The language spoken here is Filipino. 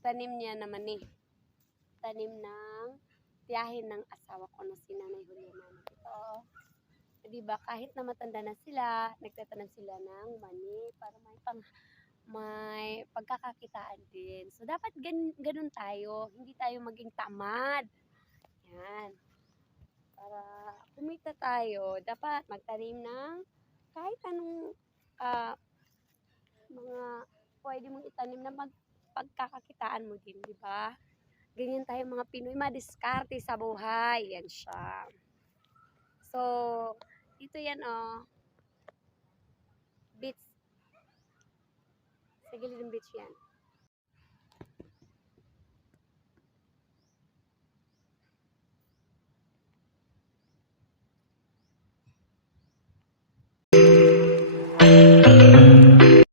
tanim niya naman eh. Tanim ng tiyahin ng asawa ko na si Nanay Juliana. Ito, di ba, kahit na matanda na sila, nagtatanim sila ng mani para may pagkakakitaan din. So, dapat ganun tayo. Hindi tayo maging tamad. Yan. Para kumita tayo, dapat magtanim ng kahit anong mga pwede mong itanim na pagkakakitaan mo din, di ba? Ganyan tayo mga Pinoy, madiskarte sa buhay. Yan siya. So, dito yan beach. Sa gilid ng beach yan.